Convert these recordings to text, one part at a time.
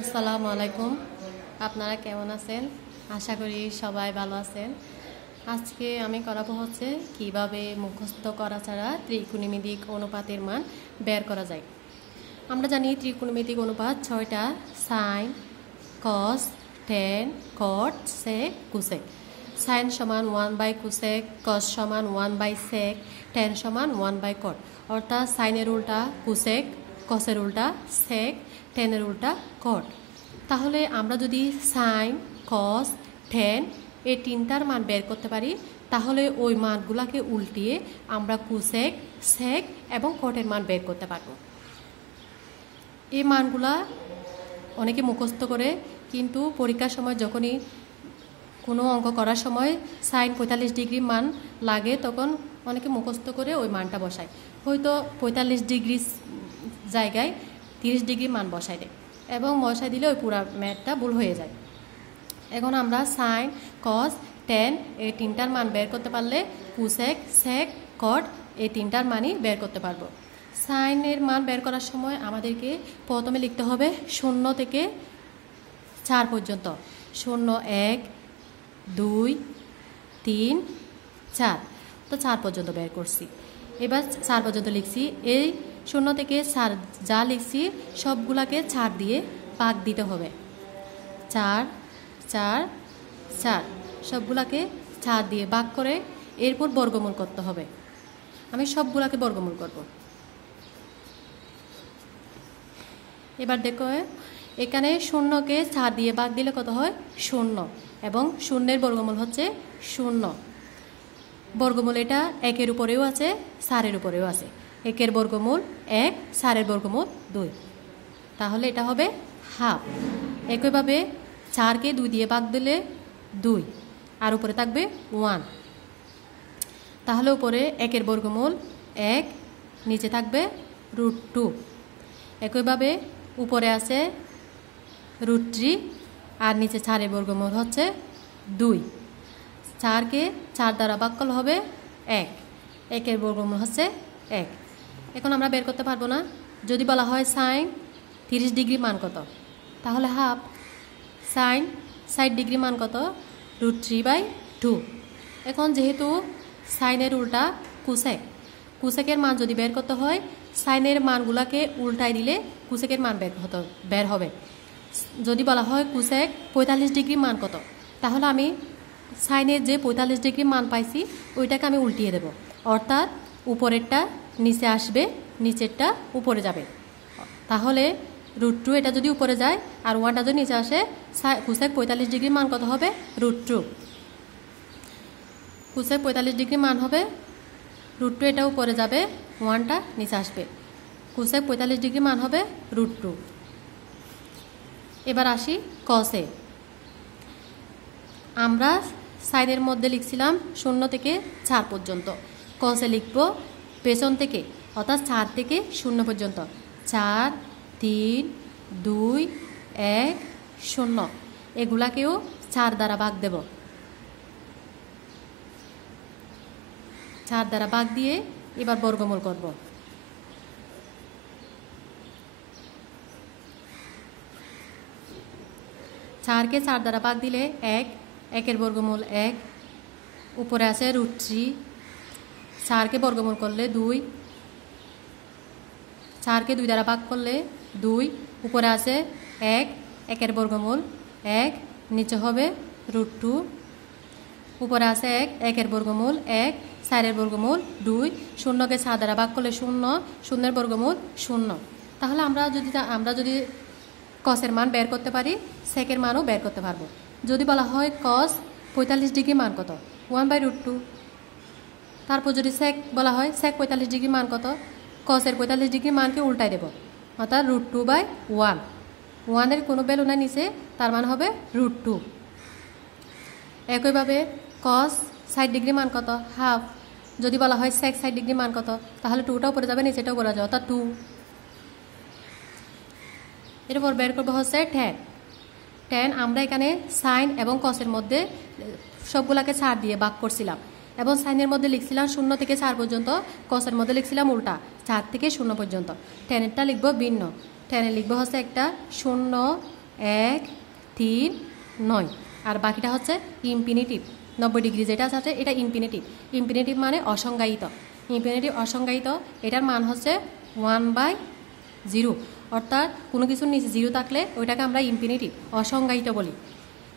আসসালামু আলাইকুম। আপনারা কেমন আছেন? আশা করি সবাই ভালো আছেন। আজকে আমি করাবো হচ্ছে কিভাবে মুখস্থ করা ছাড়া ত্রিকোণমিতিক অনুপাতের মান বের করা যায়। আমরা জানি ত্রিকোণমিতিক অনুপাত 6টা: সাইন, কস, টেন, কট, সেক, কুসেক। সাইন সমান 1/কোসেক, কস সমান 1/সেক, টেন সমান 1/কট। অর্থাৎ সাইনের উল্টা কুসেক, কসের উল্টা সেক, টেনের উল্টা কট। তাহলে আমরা যদি সাইন, কস, টেন এই তিনটার মান বের করতে পারি, তাহলে ওই মানগুলোকে উল্টিয়ে আমরা কুসেক, সেক এবং কটের মান বের করতে পারবো। এই মানগুলা অনেকে মুখস্থ করে, কিন্তু পরীক্ষার সময় যখনই কোনো অঙ্ক করার সময় সাইন 45 ডিগ্রি মান লাগে, তখন অনেকে মুখস্থ করে ওই মানটা বসায়। হয়তো 45 ডিগ্রি জায়গায় 30 ডিগ্রি মান বসায় দেয়, এবং বসায় দিলে ওই পুরা ম্যাথটা ভুল হয়ে যায়। এখন আমরা সাইন, কস, টেন এই তিনটার মান বের করতে পারলে কুসেক, সেক, কট এই তিনটার মানই বের করতে পারবো। সাইনের মান বের করার সময় আমাদেরকে প্রথমে লিখতে হবে 0 থেকে 4 পর্যন্ত। 0, 1, 2, 3, 4, তো 4 পর্যন্ত বের করছি। এবার 4 পর্যন্ত লিখছি। এই 0 থেকে 4 যা লিখছি সবগুলাকে 4 দিয়ে ভাগ দিতে হবে। 4, 4, 4 সবগুলাকে 4 দিয়ে ভাগ করে এরপর বর্গমূল করতে হবে। আমি সবগুলাকে বর্গমূল করব। এবার দেখো, এখানে 0কে 4 দিয়ে ভাগ দিলে কত হয়? 0, এবং 0-এর বর্গমূল হচ্ছে 0। বর্গমূল এটা 1-এর উপরেও আছে, 4-এর উপরেও আছে। 1-এর বর্গমূল 1, 4-এর বর্গমূল 2, তাহলে এটা হবে হাফ। একইভাবে 4কে 2 দিয়ে ভাগ দিলে 2, আর উপরে থাকবে 1, তাহলে উপরে 1-এর বর্গমূল 1, নিচে থাকবে √2। একইভাবে উপরে আছে √3, আর নিচে 4-এর বর্গমূল হচ্ছে 2। 4কে 4 দ্বারা ভাগ করলে হবে 1, 1-এর বর্গমূল হচ্ছে 1। এখন আমরা বের করতে পারবো না। যদি বলা হয় সাইন 30 ডিগ্রি মান কত, তাহলে হাফ। সাইন 60 ডিগ্রি মান কত? √3/2। এখন যেহেতু সাইনের উল্টা কুসেক, কুসেকের মান যদি বের করতে হয় সাইনের মানগুলোকে উল্টাই দিলে কুসেকের মান বের হবে। যদি বলা হয় কুসেক 45 ডিগ্রি মান কত, তাহলে আমি সাইনের যে 45 ডিগ্রি মান পাইছি ওইটাকে আমি উল্টিয়ে দেব। অর্থাৎ উপরেরটা নিচে আসবে, নিচেরটা উপরে যাবে। তাহলে √2 এটা যদি উপরে যায় আর 1টা যদি নিচে আসে, কুসেক 45 ডিগ্রি মান কত হবে? √2। কুসেক 45 ডিগ্রি মান হবে √2, এটা উপরে যাবে, 1টা নিচে আসবে। কুসেক 45 ডিগ্রি মান হবে √2। এবার আসি কসে। আমরা সাইনের মধ্যে লিখছিলাম 0 থেকে 4 পর্যন্ত। কসে লিখব পেছন থেকে, অর্থাৎ 4 থেকে 0 পর্যন্ত। 4, 3, 2, 1, 0 এগুলাকেও 4 দ্বারা ভাগ দেব। 4 দ্বারা ভাগ দিয়ে এবার বর্গমূল করব। 4কে 4 দ্বারা ভাগ দিলে 1, 1-এর বর্গমূল 1, উপরে আছে √3। 4কে বর্গমূল করলে 2, 4কে 2 দ্বারা ভাগ করলে 2, উপরে আছে 1, 1-এর বর্গমূল 1, নিচে হবে √2। উপরে আছে 1, 1-এর বর্গমূল 1, 4-এর বর্গমূল 2, 0কে 4 দ্বারা ভাগ করলে 0, 0-এর বর্গমূল 0। তাহলে আমরা যদি কসের মান বের করতে পারি, সেকের মানও বের করতে পারবো। যদি বলা হয় কস 45 ডিগ্রি মান কত, 1/√2। তারপর যদি সেক বলা হয় সেক 45 ডিগ্রি মান কত, কসের 45 ডিগ্রি মানকে উল্টাই দেব, অর্থাৎ √2/1। 1-এর কোনো ভ্যালু না নিচে, তার মান হবে √2। একইভাবে কস 60 ডিগ্রি মান কত, হাফ। যদি বলা হয় সেক 60 ডিগ্রি মান কত, তাহলে 2টা উপরে যাবে, নিচেটা উপরে যাবে, অর্থাৎ 2। এরপর বের করবো হচ্ছে টেন। টেন আমরা এখানে সাইন এবং কসের মধ্যে সবগুলাকে 4 দিয়ে ভাগ করছিলাম, এবং সাইনের মধ্যে লিখছিলাম 0 থেকে 4 পর্যন্ত, কসের মধ্যে লিখছিলাম উল্টা 4 থেকে 0 পর্যন্ত। টেনেরটা লিখবো ভিন্ন। টেনে লিখবো হচ্ছে একটা 0, 1 3 9 আর বাকিটা হচ্ছে ইনফিনিটিভ 90 ডিগ্রি যেটা আছে এটা ইনফিনিটিভ ইনফিনিটিভ মানে অসংজ্ঞায়িত ইনফিনিটিভ অসংজ্ঞায়িত এটার মান হচ্ছে 1/0 অর্থাৎ কোনো কিছুর নিচে 0 থাকলে ওইটাকে আমরা ইনফিনিটিভ অসংজ্ঞায়িত বলি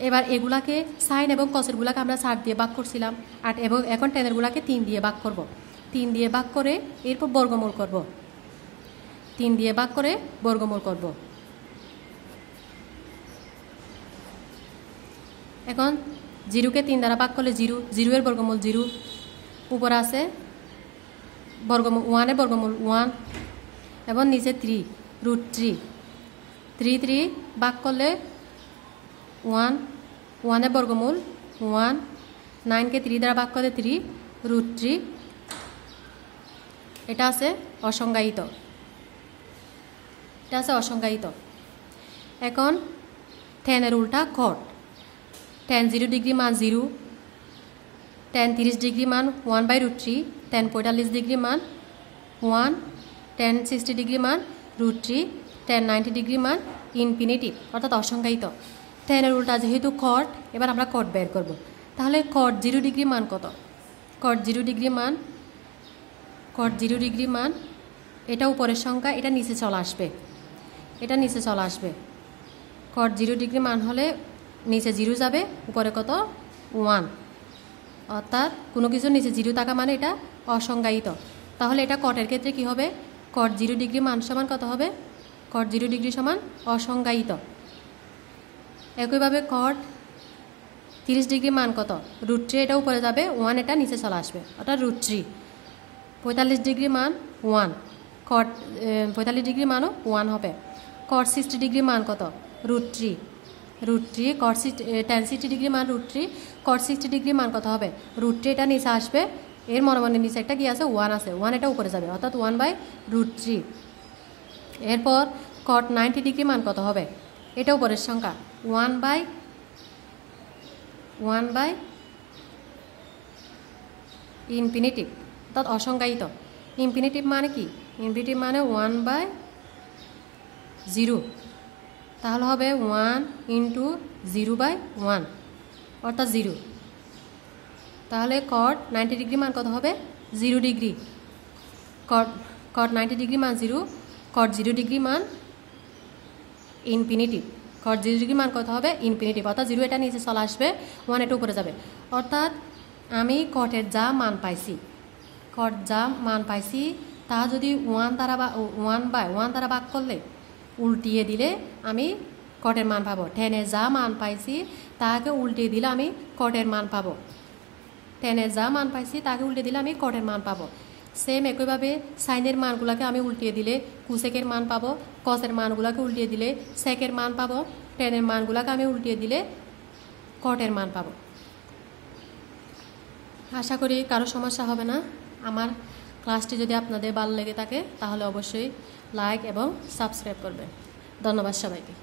এবার এগুলাকে সাইন এবং কসেরগুলাকে আমরা 7 দিয়ে ভাগ করছিলাম আর এবং এখন টেনেরগুলাকে 3 দিয়ে ভাগ করব 3 দিয়ে ভাগ করে এরপর বর্গমূল করব 3 দিয়ে ভাগ করে বর্গমূল করব এখন 0কে 3 দ্বারা ভাগ করলে 0 0 এর বর্গমূল 0 উপরে আছে বর্গমূল 1 এর বর্গমূল 1 এবং নিচে 3 √3 3 3 ভাগ করলে 1 1 এর বর্গমূল 1 9কে 3 দ্বারা ভাগ করলে 3 √3 এটা আছে অসংজ্ঞায়িত এটা আছে অসংজ্ঞায়িত এখন 10 এর উল্টা কট 10 0 ডিগ্রি মান 0 10 30 ডিগ্রি মান 1/√3 10 45 ডিগ্রি মান 1 10 60 ডিগ্রি মান √3 10 90 ডিগ্রি মান ইনফিনিটিভ অর্থাৎ অসংজ্ঞায়িত 10 এর উল্টা যেহেতু কট এবার আমরা কট বের করব তাহলে কট 0 ডিগ্রি মান কত কট 0 ডিগ্রি মান কট 0 ডিগ্রি মান এটা উপরের সংখ্যা এটা নিচে চলে আসবে এটা নিচে চলে আসবে কট 0 ডিগ্রি মান হলে নিচে 0 যাবে উপরে কত 1 অর্থাৎ কোনো কিছুর নিচে 0 থাকা মানে এটা অসংজ্ঞায়িত তাহলে এটা কটের ক্ষেত্রে কি হবে কট 0 ডিগ্রি মান সমান কত হবে কট 0 ডিগ্রি সমান অসংজ্ঞায়িত একইভাবে কট 30 ডিগ্রি মান কত √3 এটা উপরে যাবে 1 এটা নিচে চলে আসবে অর্থাৎ √3 45 ডিগ্রি মান 1 কট 45 ডিগ্রি মানও 1 হবে কট 60 ডিগ্রি মান কত √3 কট 60 ডিগ্রি মান √3 কট 60 ডিগ্রি মান কত হবে √3 এটা নিচে আসবে এর মনে নিচে একটা কি আছে 1 আছে 1 এটা উপরে যাবে অর্থাৎ 1/√3 এরপর কট 90 ডিগ্রি মান কত হবে এটা উপরের সংখ্যা 1/1 ইনফিনিটিভ অর্থাৎ অসংজ্ঞায়িত ইনফিনিটিভ মানে কি ইনফিনিটিভ মানে 1/0 তাহলে হবে 1 × 0/1 অর্থাৎ 0 তাহলে কট 90 ডিগ্রি মান কত হবে 0 ডিগ্রি কট 90 ডিগ্রি মান 0 কট 0 ডিগ্রি মান ইনফিনিটিভ কট 0 ডিগ্রি মান কত হবে ইনফিনিটিভ অর্থাৎ 0 এটা নিচে চলে আসবে 1 এটা উপরে যাবে অর্থাৎ আমি কটের যা মান পাইছি কট যা মান পাইছি তা যদি 1 দ্বারা ভাগ করলে উল্টিয়ে দিলে আমি কটের মান পাবো 10 এর যা মান পাইছি তাকে উল্টিয়ে দিলে আমি কটের মান পাবো 10 এর যা মান পাইছি তাকে উল্টে দিলে আমি কটের মান পাবো সেম একইভাবে সাইনের মানগুলোকে আমি উল্টিয়ে দিলে কুসেকের মান পাবো কসের মানগুলোকে উল্টিয়ে দিলে সেকের মান পাবো 10 এর মানগুলোকে আমি উল্টিয়ে দিলে কটের মান পাবো আশা করি কারো সমস্যা হবে না আমার ক্লাসটি যদি আপনাদের ভালো লেগে থাকে তাহলে অবশ্যই লাইক এবং সাবস্ক্রাইব করবেন ধন্যবাদ সবাইকে